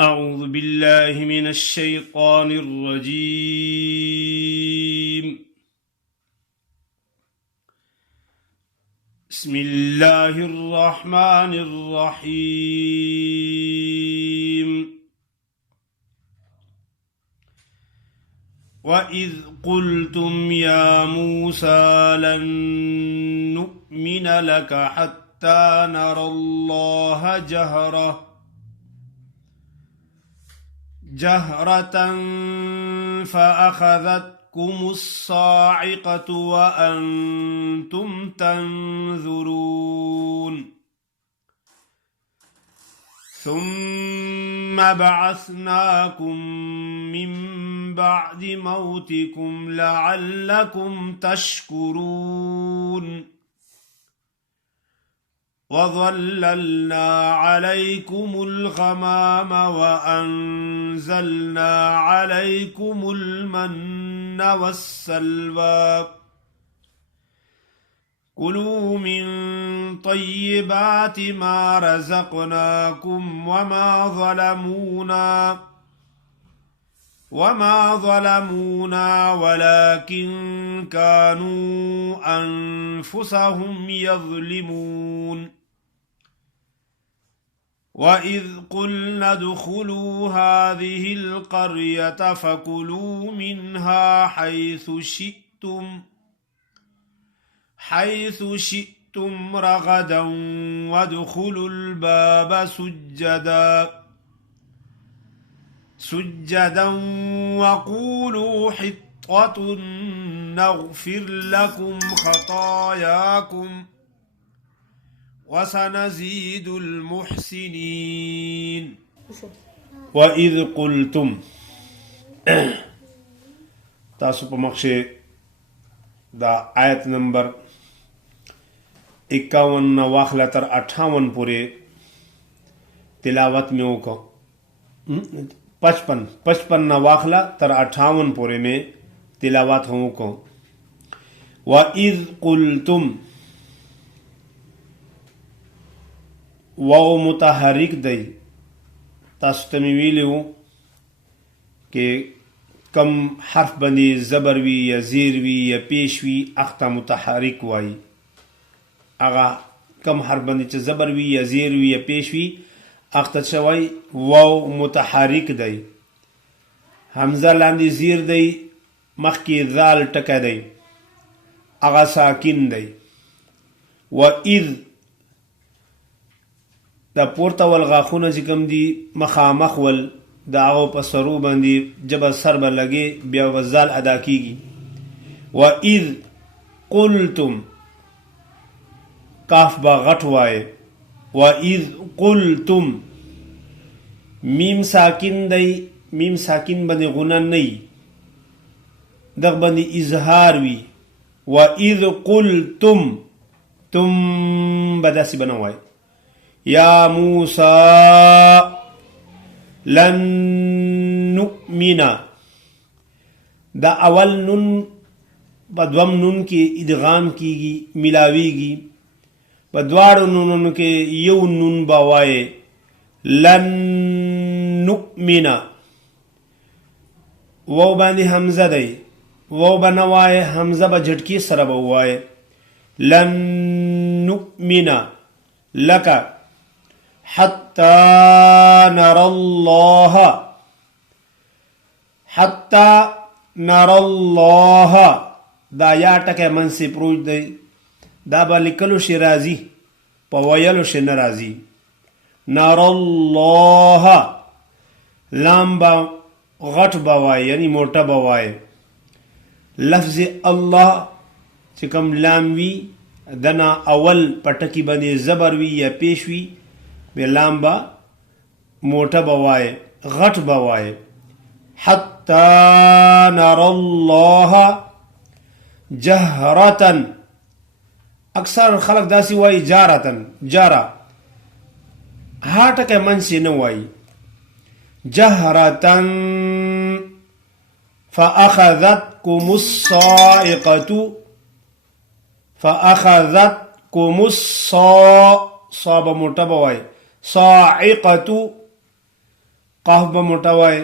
أعوذ بالله من الشيطان الرجيم. بسم الله الرحمن الرحيم. وإذ قلتم يا موسى لن نؤمن لك حتى نرى الله جهرة فأخذتكم الصاعقة وأنتم تنظرون ثم بعثناكم من بعد موتكم لعلكم تشكرون وظللنا عليكم الغمام وأنزلنا عليكم المن والسلوى كلوا من طيبات ما رزقناكم وما ظلمونا ولكن كانوا أنفسهم يظلمون وإذ قلنا ادخلوا هذه القرية فكلوا منها حيث شئتم رغدا وادخلوا الباب سجدا وقولوا حطة نغفر لكم خطاياكم وسنزيد المحسنين. وإذ قلتم تاسو په مخشه دا آیت نمبر 51 واخله تر 58 پورې تلاوت میں وکړو. 55 واخله تر 58 پورې میں تلاوت ہوں کو. وَإِذْ قُلْتُمْ واو متحرک دی تاسو ته مې ویلي وو کہ کم حرف باندې زبر وی یا زیر وی یا پیش وی اخته متحرک وای. اغه کم حرف باندې چې زبر وی یا زیر وی یا پیش وی اخته شوی واو متحرک دی. حمزه لاندې زیر دی مخکې ذال ټکه دی اغه ساکن دی. وَإِذْ دا پورته ول غاخونه چې کوم دي مخامخ ول دا هغه په سرو باندې جبه سر به لګي بیا وزال ادا کیږي. وَإِذْ قُلْتُمْ کاف با غټ وای. وَإِذْ قُلْتُمْ میم ساکن دی میم ساکن باندې غنه نه دغ باندې اظهار وی. وَإِذْ قُلْتُمْ تم بداسی بنوای. یا موسیٰ لن نؤمن دا اول نون بدوم نون کی ادغام کیگی ملاویگی بدوارو نونو کے یو نون باوائے. لن نؤمن وو باندې حمزه دی وو بنوائے حمزه با جھٹکی سر بوائے. لن نؤمن لکا حتی نر اللہ دا یا ٹکے من سے پروج دی دا با لکلو شی رازی پا ویلو شی نرازی. نر اللہ لام با غٹ بوائے یعنی موٹا بوائے. لفظ اللہ چکم لام وی دنا اول پٹکی بنی زبر وی یا پیش وی بے لام با موٹا بوائے غٹ بوائے. حتی نر اللہ جہرتن اکثر خلق داسی وائی جارتن جارا ہا ٹکے من سے نہ وائی. جہرتن فأخذتكم الصاعقة صاب موٹا بوائے صاعقتو قاف به موټه وای.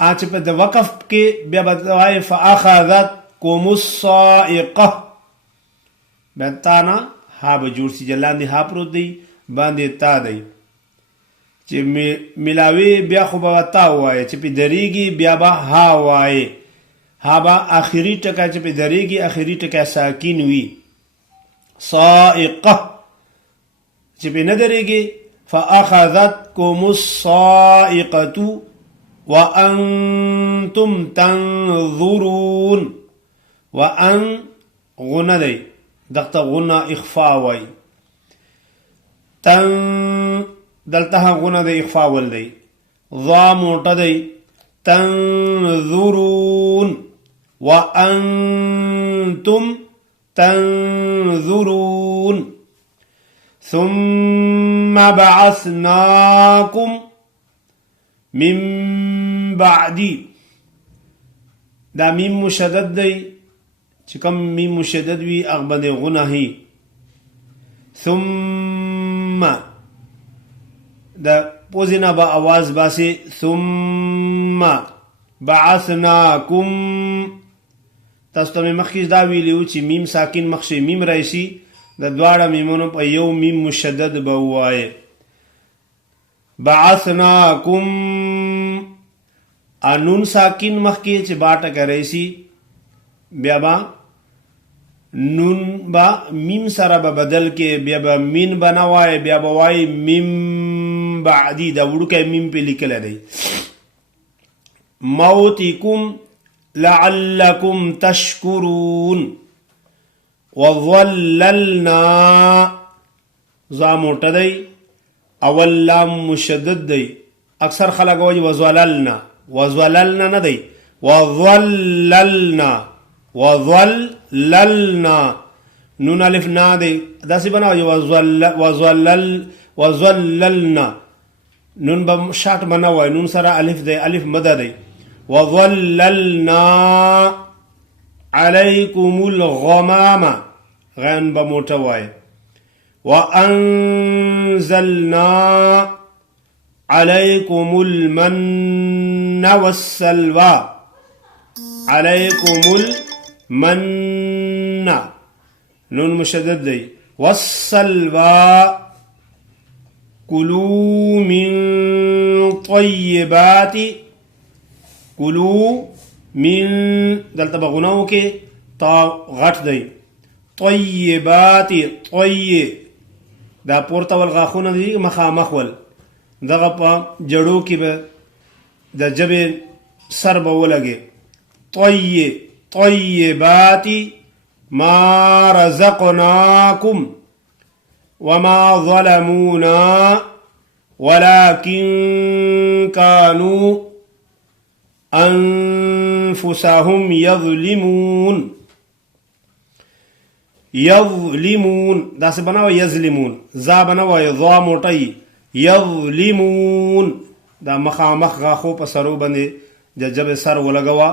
چې په د وقف کې بیا به وای فاخذتکم الصاعقه، بیا تا نه ها به جوړ سي، جلاندې ها پروت دی باندې تا دی، چې ملاوي بیا خو به تا وای، چې په دریږي بیا به ها وای، ها به آخري ټکا چې په دریږي آخري ټکا ساکین وي. صائقه چې په نه دریږي فاخذتکم الصائقه وانتم تنظرون. وان غنه دی دغته غنه اخفاء وای، تن دلته غنه دی اخفاء ول دی، ضا موټه دی تنظرون وانتم تنظرون. ثم بعثناكم من بعدی، دا میم مشدد دی، چې کم میم مشدد وی اغبد غنهی. ثم دا پوزینا با آواز باسی، ثم بعثناکم. تاسو ته مخکې دا ویلیو چې میم ساکن مخشي میم راشي، د دواړه میمونو په یو میم مشدد به وایي. بعثناکم نون ساکن مخکې چې با ټکه راشي، بیا با نون با میم سره به بدل کې، بیا به مین به نه وایي، بیا به وایي میم بعدی، دا وړوکی میم پې لیکلی دی. موتکم لعلکم تشکرون. وظللنا ضا موټه دی، اول لام مشدد دی، اکثر خلک وایي وظللنا، وظللنا نه دی، وظللنا وظللنا، نون الف نا دی، داسې بنا وایي وظللنا، نون به شاٹ بنا وایي، نون سره الف دی، الف مده دی. وظللنا علیکم الغمام، غین به موټه وایي. وانزلنا علیکم المن والسلوى، علیکم المن نون مشدد دی، والسلوى کلوا من طیبات، کلوا من دلته بغناو کې تا غټ دی، طیبات طی دا پورته ول غاخونه دی مخامخ ول، دغه په جړو کې به د جبې سر به ولګي. طیبات ما رزقناکم وما ظلمونا ولكن كانوا انفسهم یظلمون. یظلمون داسې بناوه یظلمون، زا بناوه ضا موټی، یظلمون دا مخامخ غاخو په سرو باندې د جبې سر ولګوه،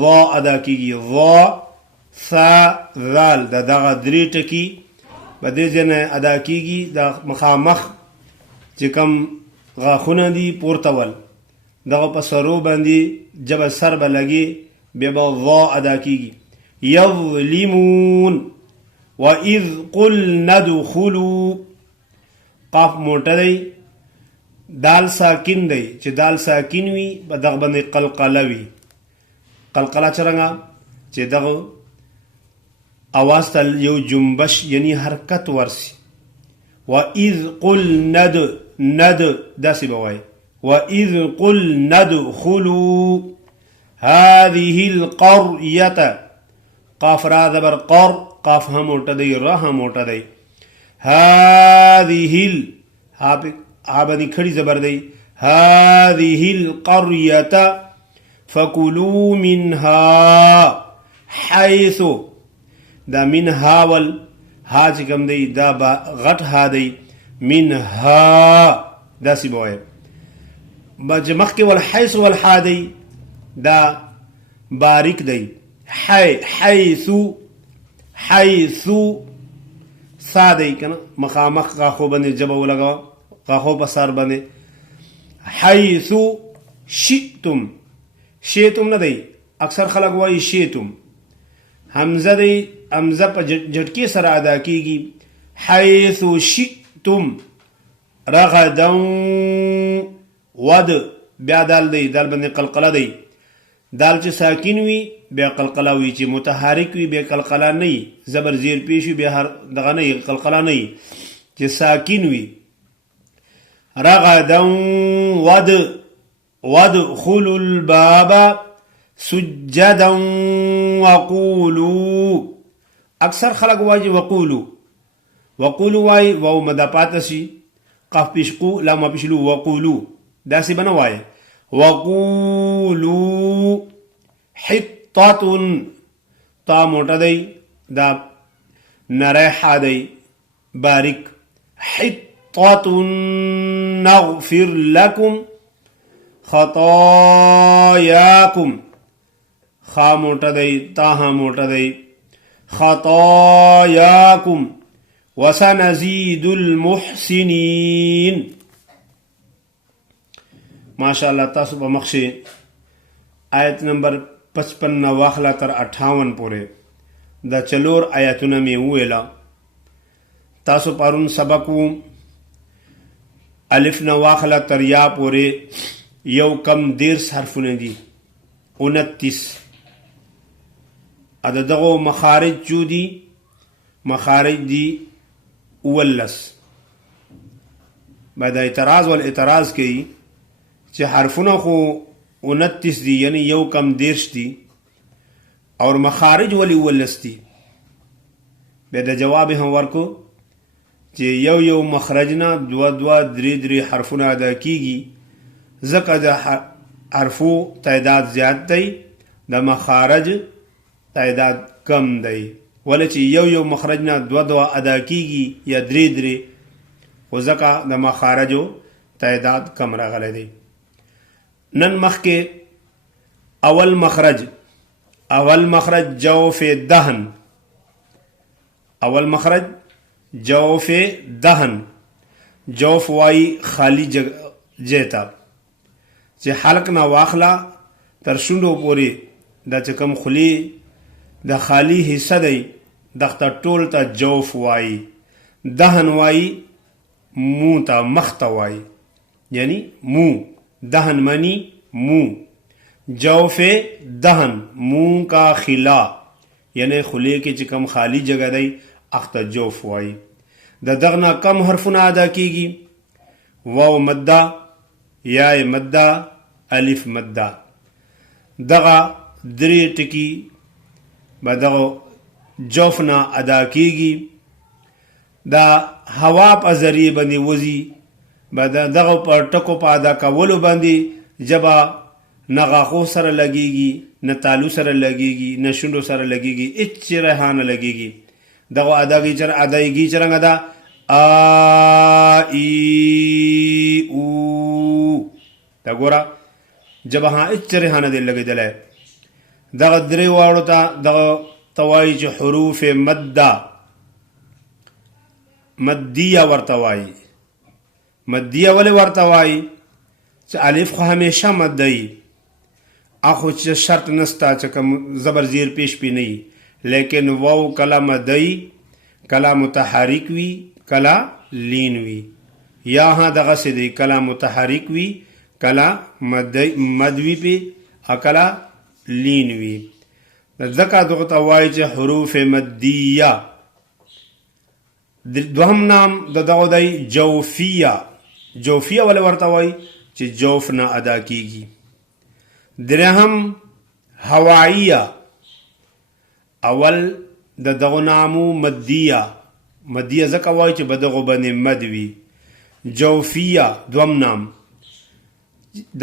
ضا ادا کیږي، ضا ثا ذال دا دغه درې ټکي په دې ځای نه ادا کیږي. دا مخامخ چې کم غاخونه دي پورته ول، دغه په سرو باندې جبه سر به لګي، بیا به ضا ادا کیږي. یظلمون. وَإِذْ قُلْنَا ادْخُلُوا، قاف موټه دی، دال ساکن دی، چې دال ساکن وي په دغه باندې قلقله وي. قلقله څرنګه چې دغه اواز ته یو جنبش یعنی حرکت ورسي. وَإِذْ قُلْنَا ند داسې به وایي، وَإِذْ قُلْنَا ادْخُلُوا هَذِهِ الْقَرْيَةَ، قاف را زبر قر، قاف هم موټه دی، را هم موټه دی. هذه ها باندې کھڑی زبر دی. هذه القرية فكلوا منها حيث، دا منها ول ها چې کوم دی دا غټ ها دی، منها داسې به وایي. چې مخکې ول حیث ول ها دی دا باریک دی. حیث حیث سا دی کنه، مخامخ غاخو باندې جبه ولګوه، غاخو په سر باندې. حيث شئتم، شئتم نه دی، اکثر خلق وایي شئتم، حمزه دی، حمزه په جټکی سره ادا کیږي. حيث شئتم رغدا ود بیا دال دی، دال باندې قلقله دی. دال چې ساکن وي بیا قلقله وي، چې متحرک وي بیا قلقله نه وي، زبر زیر پیش وي بیا دغه نه وي، قلقله نه وي، چې ساکن وي. رغدا ود وادخلوا الباب سجدا وقولوا، اکثر خلق وایي وقولوا، وقولوا وایي واو مدا پاتشي، قاف پیشقو لام پیشلو، وقولوا داسې بنه وایي. وقولوا حطة، تا موټه دی، دا نریحه دی باریک. حطة نغفر لكم خطاياكم، خا موټه دی، تاها موټه دی. خطاياكم وسنزيد المحسنين. ماشاء الله تاسو په مخشي آیت نمبر 55 واخلا تر 58 پورې دا چلور آیاتونه می ویلا. تاسو پرون سبقو الف نه واخلا تر یا پورې یو کم 10 حرفونه دي، 29 عددغو مخارج جو دي، مخارج دي 19. بعد اعتراض والاعتراض کوي چې حرفونه خو 29 دي، یعنی یو کم 10 دي، اور مخارج ولی 19 دي. بیا د جواب هم ورکو چې یو مخرجنا دو درې حرفونه ادا کیږي، ځکه د حرفو تعداد زیات دی، د مخارج تعداد کم دی. ولې چې یو مخرجنا دو ادا کیږي یا درې، خو ځکه د مخارجو تعداد کم راغلی دی. نن مخکې اول مخرج جوف دهن، اول مخرج جوف دهن. جوف وائی خالی جیتا، چې حلق نه واخلا تر شونډو پورې دا چې کوم خلی د خالی حصہ دی دغه ټول ته جوف وائی. دهن وائی مو ته مخ ته وائی، یعنی مو، دهن منی مو. جوف دهن مو کا خلا، یعنی خلی کې چې کوم خالی جگہ دی اخته جوف وائی. د دغنا کم حرفونه ادا کیږي، واو مدہ، یا مدہ، الف مدہ. دغه درې ټکی به دغه جوف نه ادا کیږي. دا هوا په ذریعه باندې وځي، به دغه په ټکو په ادا کولو باندې جبا نه غاښو سره لګیږي، نه تالو سره لګیږي، نه شونډو سره لګیږي، هیڅ رهانه لګیږي. دغه ادایګي څرنګه ده؟ آ ای او. دا ګوره جبه هیڅ رهانه دی لګېدلی. دغه درې واړو ته دغه توایي چې حروف مدیه ورته وایي. مدیه ولې ورته وایي؟ چې الف خو همیشه مده وي، اخو چې شرط نسته چې کوم زبر زیر پیش پی نه وي، لیکن واو کله مده وي، کله متحرک وي، کله لین وي. یا ها دغسې دی، کله متحرک وي، کله مد وي پی، او کله لین وي. ځکه دغه ته وایي چې حروف مدیه. دوهم نام د دغه دی جوفیه. جوفیه ولې ورته وایي؟ چې جوف نه ادا کیږي. درهم هوائیه. اول د دغه نامو مدیه. مدیه ځکه وایي چې به دغه باندې مد وي. جوفیه دوم نام.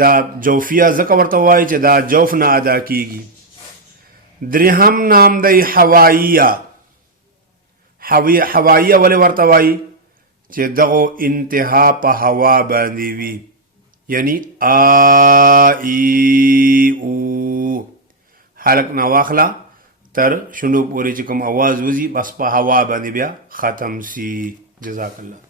دا جوفیه ځکه ورته وایي چې دا جوف نه ادا کیږي. درهم نام دی هوائیه. هوائیه ولې ورته وایي؟ چې دغه انتها په هوا باندې وي، یعنی آ ای او. حلق نه واخلا تر شنو پورې چې کوم आवाज وځي بس په هوا باندې بیا ختم سی. جزاک الله.